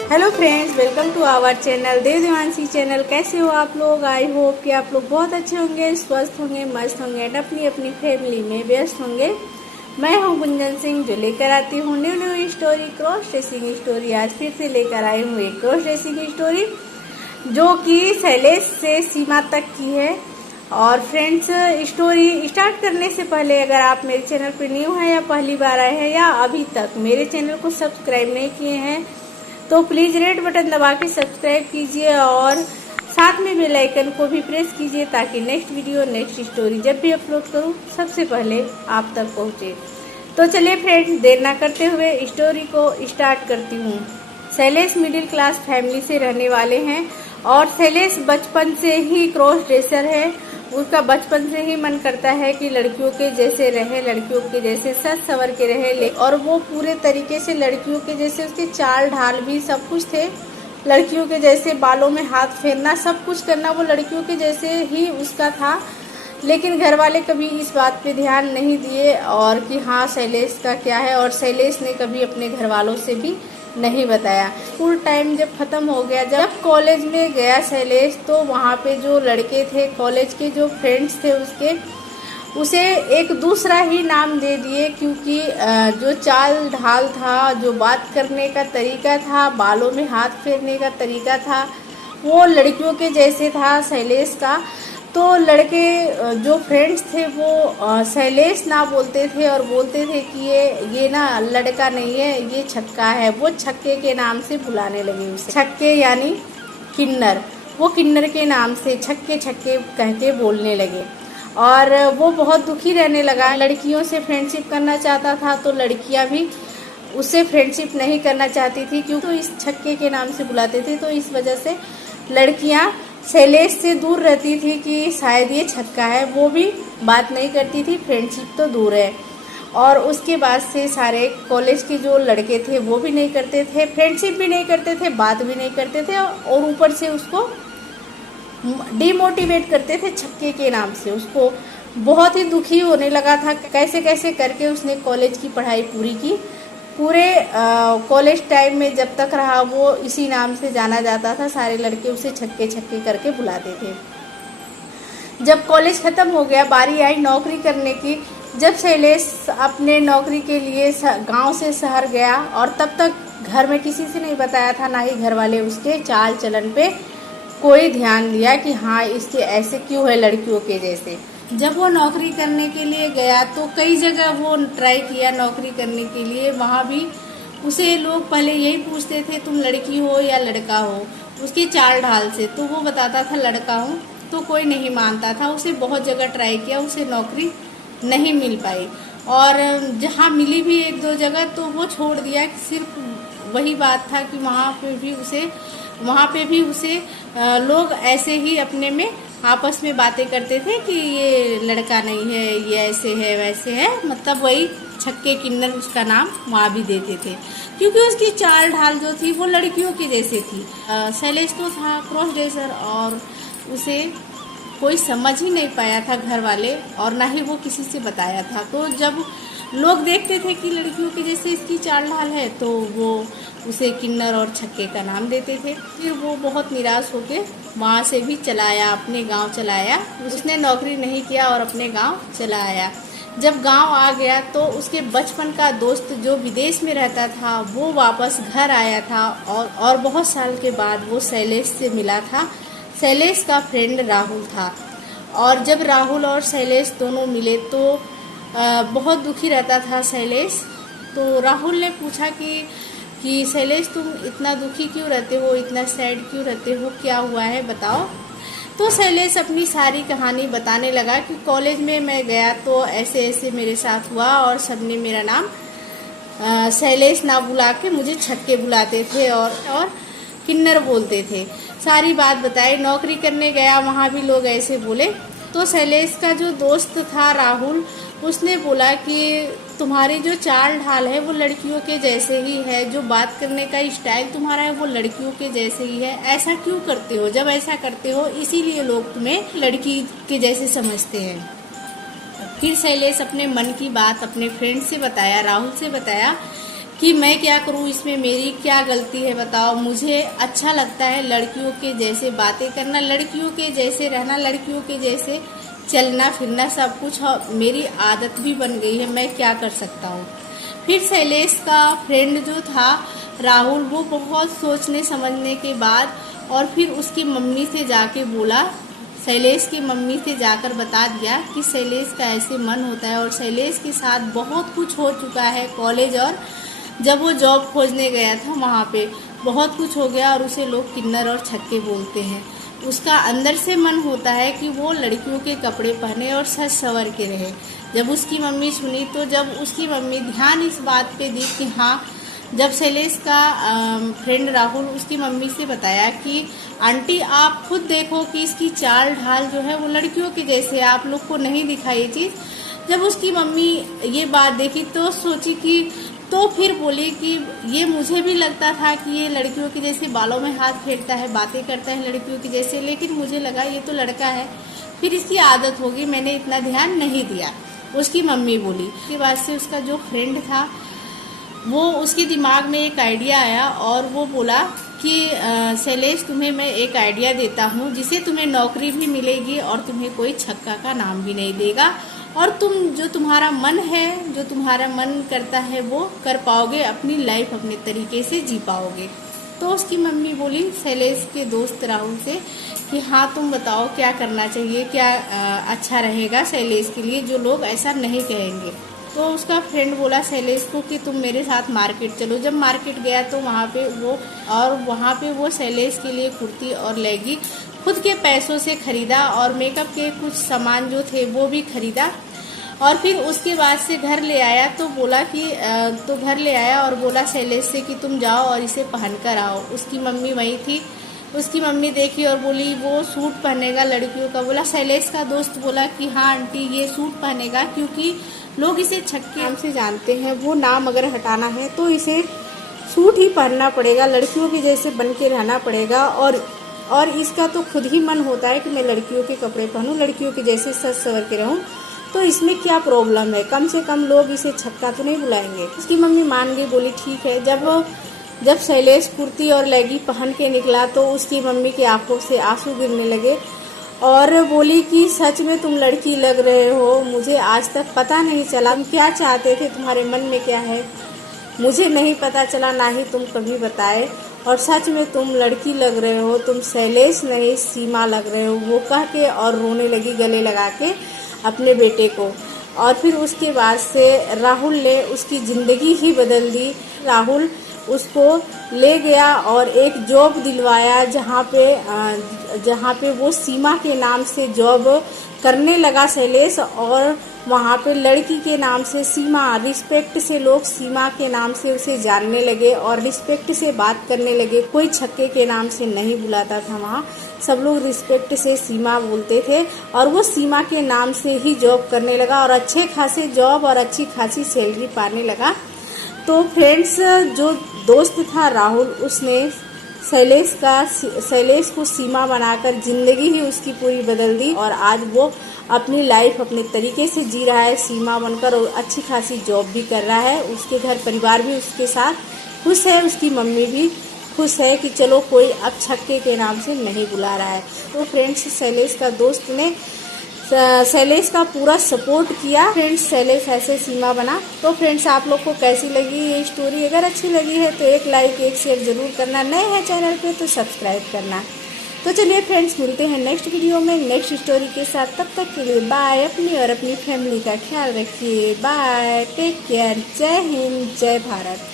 Hello friends, welcome to our channel Dev Devanshi channel. कैसे हो आप लोग? आई होप कि आप लोग बहुत अच्छे होंगे, स्वस्थ होंगे, मस्त होंगे और अपनी अपनी फैमिली में व्यस्त होंगे। मैं हूं गुंजन सिंह, जो लेकर आती हूं new story, cross dressing story. आज फिर से लेकर आई हूं एक क्रॉस ड्रेसिंग स्टोरी जो कि शैलेश से सीमा तक की है। और फ्रेंड्स, स्टोरी स्टार्ट करने से पहले अगर आप मेरे चैनल पर न्यू हैं या पहली बार आए हैं या अभी तक मेरे चैनल को सब्सक्राइब नहीं किए हैं तो प्लीज रेड बटन दबा के सब्सक्राइब कीजिए और साथ में बेल आइकन को भी प्रेस कीजिए ताकि नेक्स्ट वीडियो, नेक्स्ट स्टोरी जब भी अपलोड करूं सबसे पहले आप तक पहुंचे। तो चलिए फ्रेंड्स, देर ना करते हुए स्टोरी को स्टार्ट करती हूं। शैलेश मिडिल क्लास फैमिली से रहने वाले हैं और शैलेश बचपन से ही क्रॉस ड्रेसर है। उसका बचपन से ही मन करता है कि लड़कियों के जैसे रहे, लड़कियों के जैसे सज सवर के रहे, और वो पूरे तरीके से लड़कियों के जैसे, उसके चाल ढाल भी सब कुछ थे लड़कियों के जैसे, बालों में हाथ फेरना, सब कुछ करना वो लड़कियों के जैसे ही उसका था। लेकिन घर वाले कभी इस बात पे ध्यान नहीं दिए और कि हाँ शैलेश का क्या है, और शैलेश ने कभी अपने घर वालों से भी नहीं बताया। स्कूल टाइम जब खत्म हो गया, जब कॉलेज में गया शैलेश, तो वहाँ पे जो लड़के थे कॉलेज के, जो फ्रेंड्स थे उसके, उसे एक दूसरा ही नाम दे दिए क्योंकि जो चाल ढाल था, जो बात करने का तरीका था, बालों में हाथ फेरने का तरीका था, वो लड़कियों के जैसे था शैलेश का। तो लड़के जो फ्रेंड्स थे वो शैलेश ना बोलते थे और बोलते थे कि ये ना लड़का नहीं है, ये छक्का है। वो छक्के के नाम से बुलाने लगे उसे, छक्के यानी किन्नर। वो किन्नर के नाम से छक्के छक्के कह के बोलने लगे और वो बहुत दुखी रहने लगा। लड़कियों से फ्रेंडशिप करना चाहता था तो लड़कियां भी उससे फ्रेंडशिप नहीं करना चाहती थी क्योंकि तो इस छक्के के नाम से बुलाते थे। तो इस वजह से लड़कियां शैलेश से दूर रहती थी कि शायद ये छक्का है। वो भी बात नहीं करती थी, फ्रेंडशिप तो दूर है। और उसके बाद से सारे कॉलेज के जो लड़के थे वो भी नहीं करते थे, फ्रेंडशिप भी नहीं करते थे, बात भी नहीं करते थे और ऊपर से उसको डिमोटिवेट करते थे छक्के के नाम से। उसको बहुत ही दुखी होने लगा था। कैसे कैसे करके उसने कॉलेज की पढ़ाई पूरी की। पूरे कॉलेज टाइम में जब तक रहा वो इसी नाम से जाना जाता था। सारे लड़के उसे छक्के छक्के करके बुलाते थे। जब कॉलेज खत्म हो गया, बारी आई नौकरी करने की। जब शैलेश अपने नौकरी के लिए गांव से शहर गया और तब तक घर में किसी से नहीं बताया था, ना ही घर वाले उसके चाल चलन पे कोई ध्यान दिया कि हाँ इसके ऐसे क्यों है लड़कियों के जैसे। जब वो नौकरी करने के लिए गया तो कई जगह वो ट्राई किया नौकरी करने के लिए। वहाँ भी उसे लोग पहले यही पूछते थे तुम लड़की हो या लड़का हो, उसकी चाल ढाल से। तो वो बताता था लड़का हूँ, तो कोई नहीं मानता था। उसे बहुत जगह ट्राई किया, उसे नौकरी नहीं मिल पाई और जहाँ मिली भी एक दो जगह तो वो छोड़ दिया। सिर्फ वही बात था कि वहाँ पे भी उसे लोग ऐसे ही अपने में आपस में बातें करते थे कि ये लड़का नहीं है, ये ऐसे है वैसे है, मतलब वही छक्के किन्नर उसका नाम वहाँ भी देते थे क्योंकि उसकी चाल ढाल जो थी वो लड़कियों की जैसे थी। शैलेश तो था क्रॉस ड्रेसर और उसे कोई समझ ही नहीं पाया था घर वाले, और ना ही वो किसी से बताया था। तो जब लोग देखते थे कि लड़कियों के जैसे इसकी चाल ढाल है तो वो उसे किन्नर और छक्के का नाम देते थे। फिर वो बहुत निराश होके वहाँ से भी चला आया, अपने गांव चला आया। उसने नौकरी नहीं किया और अपने गांव चला आया। जब गांव आ गया तो उसके बचपन का दोस्त जो विदेश में रहता था वो वापस घर आया था और बहुत साल के बाद वो शैलेश से मिला था। शैलेश का फ्रेंड राहुल था और जब राहुल और शैलेश दोनों मिले तो बहुत दुखी रहता था शैलेश। तो राहुल ने पूछा कि शैलेश तुम इतना दुखी क्यों रहते हो, इतना सैड क्यों रहते हो, क्या हुआ है बताओ। तो शैलेश अपनी सारी कहानी बताने लगा कि कॉलेज में मैं गया तो ऐसे ऐसे मेरे साथ हुआ और सबने मेरा नाम शैलेश ना बुला के मुझे छक्के बुलाते थे और किन्नर बोलते थे। सारी बात बताई। नौकरी करने गया, वहाँ भी लोग ऐसे बोले। तो शैलेश का जो दोस्त था राहुल, उसने बोला कि तुम्हारी जो चाल ढाल है वो लड़कियों के जैसे ही है, जो बात करने का स्टाइल तुम्हारा है वो लड़कियों के जैसे ही है। ऐसा क्यों करते हो? जब ऐसा करते हो इसीलिए लोग तुम्हें लड़की के जैसे समझते हैं। फिर शैलेश अपने मन की बात अपने फ्रेंड से बताया, राहुल से बताया कि मैं क्या करूं, इसमें मेरी क्या गलती है बताओ। मुझे अच्छा लगता है लड़कियों के जैसे बातें करना, लड़कियों के जैसे रहना, लड़कियों के जैसे चलना फिरना, सब कुछ मेरी आदत भी बन गई है, मैं क्या कर सकता हूँ। फिर शैलेश का फ्रेंड जो था राहुल, वो बहुत सोचने समझने के बाद और फिर उसकी मम्मी से जाके बोला, शैलेश की मम्मी से जाकर बता दिया कि शैलेश का ऐसे मन होता है और शैलेश के साथ बहुत कुछ हो चुका है कॉलेज, और जब वो जॉब खोजने गया था वहाँ पे बहुत कुछ हो गया और उसे लोग किन्नर और छक्के बोलते हैं। उसका अंदर से मन होता है कि वो लड़कियों के कपड़े पहने और सज संवर के रहे। जब उसकी मम्मी सुनी तो जब उसकी मम्मी ध्यान इस बात पे दी कि हाँ, जब शैलेश का फ्रेंड राहुल उसकी मम्मी से बताया कि आंटी आप खुद देखो कि इसकी चाल ढाल जो है वो लड़कियों के जैसे, आप लोग को नहीं दिखा ये चीज़। जब उसकी मम्मी ये बात देखी तो सोची कि, तो फिर बोली कि ये मुझे भी लगता था कि ये लड़कियों के जैसे बालों में हाथ फेरता है, बातें करता है लड़कियों के जैसे, लेकिन मुझे लगा ये तो लड़का है, फिर इसकी आदत होगी, मैंने इतना ध्यान नहीं दिया, उसकी मम्मी बोली। उसके बाद से उसका जो फ्रेंड था वो, उसके दिमाग में एक आइडिया आया और वो बोला कि शैलेश तुम्हें मैं एक आइडिया देता हूँ जिससे तुम्हें नौकरी भी मिलेगी और तुम्हें कोई छक्का का नाम भी नहीं देगा, और तुम जो तुम्हारा मन है, जो तुम्हारा मन करता है वो कर पाओगे, अपनी लाइफ अपने तरीके से जी पाओगे। तो उसकी मम्मी बोली शैलेश के दोस्त राहुल से कि हाँ तुम बताओ क्या करना चाहिए, क्या अच्छा रहेगा शैलेश के लिए, जो लोग ऐसा नहीं कहेंगे। तो उसका फ्रेंड बोला शैलेश को कि तुम मेरे साथ मार्केट चलो। जब मार्केट गया तो वहाँ पे वो शैलेश के लिए कुर्ती और लेगी खुद के पैसों से खरीदा, और मेकअप के कुछ सामान जो थे वो भी खरीदा, और फिर उसके बाद से घर ले आया। तो बोला कि घर ले आया और बोला शैलेश से कि तुम जाओ और इसे पहन कर आओ। उसकी मम्मी वहीं थी, उसकी मम्मी देखी और बोली वो सूट पहनेगा लड़कियों का। बोला शैलेश का दोस्त बोला कि हाँ आंटी ये सूट पहनेगा, क्योंकि लोग इसे छक्के नाम से जानते हैं, वो नाम अगर हटाना है तो इसे सूट ही पहनना पड़ेगा, लड़कियों के जैसे बन के रहना पड़ेगा। और इसका तो खुद ही मन होता है कि मैं लड़कियों के कपड़े पहनूं, लड़कियों के जैसे सज संवर के रहूं, तो इसमें क्या प्रॉब्लम है, कम से कम लोग इसे छक्का तो नहीं बुलाएंगे। उसकी मम्मी मान गई, बोली ठीक है। जब शैलेश कुर्ती और लेगी पहन के निकला तो उसकी मम्मी की आंखों से आंसू गिरने लगे और बोली कि सच में तुम लड़की लग रहे हो, मुझे आज तक पता नहीं चला तुम क्या चाहते थे, तुम्हारे मन में क्या है, मुझे नहीं पता चला, ना ही तुम कभी बताए, और सच में तुम लड़की लग रहे हो, तुम शैलेश नहीं सीमा लग रहे हो। वो कह के और रोने लगी गले लगा के अपने बेटे को। और फिर उसके बाद से राहुल ने उसकी ज़िंदगी ही बदल दी। राहुल उसको ले गया और एक जॉब दिलवाया, जहाँ पे वो सीमा के नाम से जॉब करने लगा शैलेश, और वहाँ पे लड़की के नाम से सीमा, रिस्पेक्ट से लोग सीमा के नाम से उसे जानने लगे और रिस्पेक्ट से बात करने लगे। कोई छक्के के नाम से नहीं बुलाता था, वहाँ सब लोग रिस्पेक्ट से सीमा बोलते थे, और वो सीमा के नाम से ही जॉब करने लगा और अच्छे खासे जॉब और अच्छी खासी सैलरी पाने लगा। तो फ्रेंड्स, जो दोस्त था राहुल, उसने शैलेश को सीमा बनाकर जिंदगी ही उसकी पूरी बदल दी, और आज वो अपनी लाइफ अपने तरीके से जी रहा है सीमा बनकर, और अच्छी खासी जॉब भी कर रहा है। उसके घर परिवार भी उसके साथ खुश है, उसकी मम्मी भी खुश है कि चलो कोई अब छक्के के नाम से नहीं बुला रहा है। तो फ्रेंड्स, शैलेश का दोस्त ने शैलेश का पूरा सपोर्ट किया। फ्रेंड्स, शैलेश ऐसे सीमा बना। तो फ्रेंड्स, आप लोग को कैसी लगी ये स्टोरी? अगर अच्छी लगी है तो एक लाइक एक शेयर जरूर करना, नए हैं चैनल पे तो सब्सक्राइब करना। तो चलिए फ्रेंड्स, मिलते हैं नेक्स्ट वीडियो में नेक्स्ट स्टोरी के साथ। तब तक के लिए बाय। अपनी और अपनी फैमिली का ख्याल रखिए। Bye, take care. जय हिंद, जय भारत।